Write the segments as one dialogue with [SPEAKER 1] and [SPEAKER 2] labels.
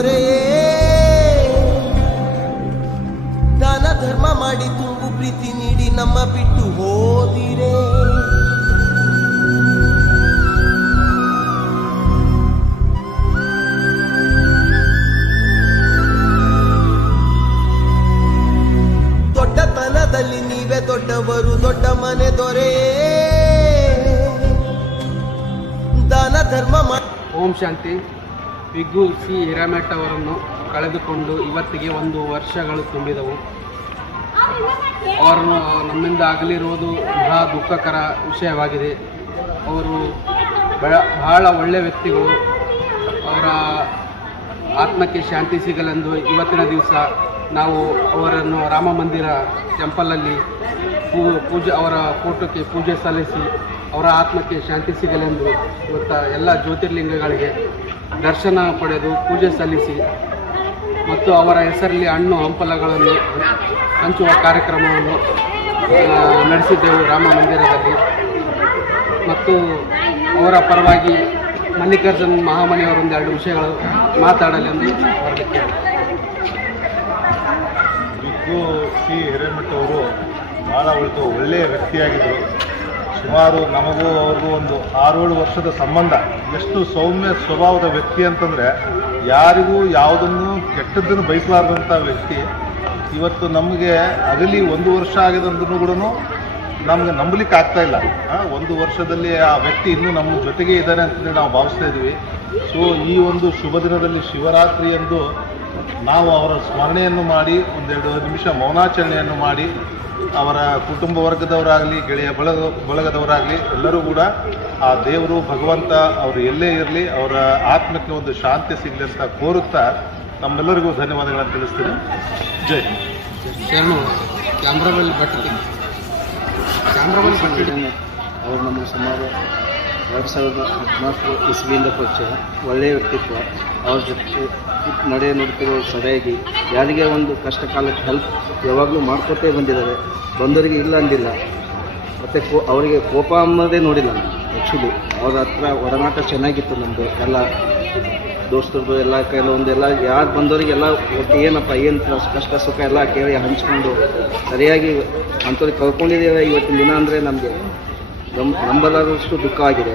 [SPEAKER 1] ದೊರೆಯೇ? ದಾನ ಧರ್ಮ ಮಾಡಿ ತುಂಬು ಪ್ರೀತಿ ನೀಡಿ ನಮ್ಮ ಬಿಟ್ಟು ಹೋದಿರೇ? ದೊಡ್ಡತನದಲ್ಲಿ ನೀವೇ ದೊಡ್ಡವರು, ದೊಡ್ಡ ಮನೆ ದೊರೆಯೇ? ದಾನ ಧರ್ಮ
[SPEAKER 2] ಓಂ ಶಾಂತಿ. ವಿಗ್ಗು ಸಿ ಹಿರಾಮೆಟ್ ಅವರನ್ನು ಕಳೆದುಕೊಂಡು ಇವತ್ತಿಗೆ ಒಂದು ವರ್ಷಗಳು ತುಂಬಿದವು. ಅವರನ್ನು ನಮ್ಮಿಂದ ಆಗಲಿರುವುದು ಬಹಳ ದುಃಖಕರ ವಿಷಯವಾಗಿದೆ. ಅವರು ಬಹಳ ಒಳ್ಳೆಯ ವ್ಯಕ್ತಿಗಳು. ಅವರ ಆತ್ಮಕ್ಕೆ ಶಾಂತಿ ಸಿಗಲೆಂದು ಇವತ್ತಿನ ದಿವಸ ನಾವು ಅವರನ್ನು ರಾಮ ಮಂದಿರ ಟೆಂಪಲಲ್ಲಿ ಪೂ, ಪೂಜೆ, ಅವರ ಫೋಟೋಕ್ಕೆ ಪೂಜೆ ಸಲ್ಲಿಸಿ ಅವರ ಆತ್ಮಕ್ಕೆ ಶಾಂತಿ ಸಿಗಲೆಂದು ಇವತ್ತ ಎಲ್ಲ ಜ್ಯೋತಿರ್ಲಿಂಗಗಳಿಗೆ ದರ್ಶನ ಪಡೆದು ಪೂಜೆ ಸಲ್ಲಿಸಿ ಮತ್ತು ಅವರ ಹೆಸರಲ್ಲಿ ಹಣ್ಣು ಹಂಪಲಗಳನ್ನು ಹಂಚುವ ಕಾರ್ಯಕ್ರಮವನ್ನು ನಡೆಸಿದ್ದೆವು ರಾಮ ಮಂದಿರದಲ್ಲಿ. ಮತ್ತು ಅವರ ಪರವಾಗಿ ಮಲ್ಲಿಕಾರ್ಜುನ್ ಮಹಾಮನಿಯವರೊಂದು ಎರಡು ವಿಷಯಗಳು ಮಾತಾಡಲೆಂದು ಬರಲಿಕ್ಕೆ.
[SPEAKER 3] ಸಿ ಹಿರೇಮಠ ಅವರು ಭಾಳ ಒಳ್ಳೆಯ ವ್ಯಕ್ತಿಯಾಗಿದ್ದರು. ಸುಮಾರು ನಮಗೂ ಅವ್ರಿಗೂ ಒಂದು ಆರೇಳು ವರ್ಷದ ಸಂಬಂಧ. ಎಷ್ಟು ಸೌಮ್ಯ ಸ್ವಭಾವದ ವ್ಯಕ್ತಿ ಅಂತಂದರೆ ಯಾರಿಗೂ ಯಾವುದನ್ನು ಕೆಟ್ಟದ್ದನ್ನು ಬಯಸಲಾರದಂಥ ವ್ಯಕ್ತಿ. ಇವತ್ತು ನಮಗೆ ಅಗಲಿ ಒಂದು ವರ್ಷ ಆಗಿದಂದ್ರೂ ಕೂಡ ನಮಗೆ ನಂಬಲಿಕ್ಕೆ ಆಗ್ತಾ ಇಲ್ಲ. ಒಂದು ವರ್ಷದಲ್ಲಿ ಆ ವ್ಯಕ್ತಿ ಇನ್ನೂ ನಮ್ಮ ಜೊತೆಗೆ ಇದ್ದಾನೆ ಅಂತಂದರೆ ನಾವು ಭಾವಿಸ್ತಾ ಇದ್ದೀವಿ. ಸೊ ಈ ಒಂದು ಶುಭ ದಿನದಲ್ಲಿ ಶಿವರಾತ್ರಿ ಎಂದು ನಾವು ಅವರ ಸ್ಮರಣೆಯನ್ನು ಮಾಡಿ, ಒಂದೆರಡು ನಿಮಿಷ ಮೌನಾಚರಣೆಯನ್ನು ಮಾಡಿ, ಅವರ ಕುಟುಂಬ ವರ್ಗದವರಾಗಲಿ, ಗೆಳೆಯ ಬಳಗ, ಬಳಗದವರಾಗಲಿ, ಎಲ್ಲರೂ ಕೂಡ ಆ ದೇವರು, ಭಗವಂತ ಅವರು ಎಲ್ಲೇ ಇರಲಿ, ಅವರ ಆತ್ಮಕ್ಕೆ ಒಂದು ಶಾಂತಿ ಸಿಗಲಿ ಅಂತ ಕೋರುತ್ತಾ ನಮ್ಮೆಲ್ಲರಿಗೂ ಧನ್ಯವಾದಗಳನ್ನು ತಿಳಿಸ್ತೀನಿ. ಜೈ ಹಿಂದ್.
[SPEAKER 2] ಬಟ್ಟೆ ಕ್ಯಾಮ್ರಾಬಲ್ ಬಟ್ಟೆ
[SPEAKER 4] ಅವರು ನಮ್ಮ ಸುಮಾರು ಎರಡು ಸಾವಿರದ ಹದಿನಾಲ್ಕು ಇಸ್ವಿಯಿಂದ ಪರಿಚಯ ಒಳ್ಳೆಯ ವ್ಯಕ್ತಿತ್ವ. ಅವ್ರ ಜೊತೆ ನಡೆ ನೋಡ್ತಿರೋ ಸರಿಯಾಗಿ ಯಾರಿಗೆ ಒಂದು ಕಷ್ಟ ಕಾಲಕ್ಕೆ ಹೆಲ್ಪ್ ಯಾವಾಗಲೂ ಮಾಡ್ಕೊತೇ ಬಂದಿದ್ದಾರೆ. ಬಂದವರಿಗೆ ಇಲ್ಲ ಅಂದಿಲ್ಲ. ಮತ್ತು ಕೋ, ಅವರಿಗೆ ಕೋಪ ಅನ್ನೋದೇ ನೋಡಿಲ್ಲ ನಾನು ಆ್ಯಕ್ಚುಲಿ ಅವ್ರ ಹತ್ರ ಒಡನಾಟ ಚೆನ್ನಾಗಿತ್ತು ನಮ್ಮದು ಎಲ್ಲ ದೋಸ್ತರದು ಎಲ್ಲ ಕೆಲವೊಂದೆಲ್ಲ ಯಾರು ಬಂದವರಿಗೆಲ್ಲ ಒಟ್ಟು ಏನಪ್ಪ, ಏನು ಕಷ್ಟ ಸುಖ ಎಲ್ಲ ಕೇಳಿ ಹಂಚ್ಕೊಂಡು, ಸರಿಯಾಗಿ ಅಂಥವ್ರಿಗೆ ಕಳ್ಕೊಂಡಿದ್ದೇವೆ ಇವತ್ತಿನ ದಿನ ಅಂದರೆ ನಮಗೆ ನಮ್ ನಂಬಲಾರದಷ್ಟು ದುಃಖ ಆಗಿದೆ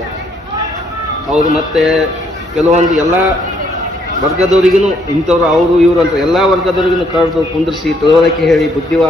[SPEAKER 4] ಅವರು ಮತ್ತೆ ಕೆಲವೊಂದು ಎಲ್ಲ ವರ್ಗದವರಿಗೂ ಇಂಥವ್ರು, ಅವರು, ಇವರು ಅಂತ ಎಲ್ಲ ವರ್ಗದವರಿಗೂ ಕರೆದು ಕುಂದಿರಿಸಿ ತಿಳುವಳಿಕೆ ಹೇಳಿ ಬುದ್ಧಿವಾದ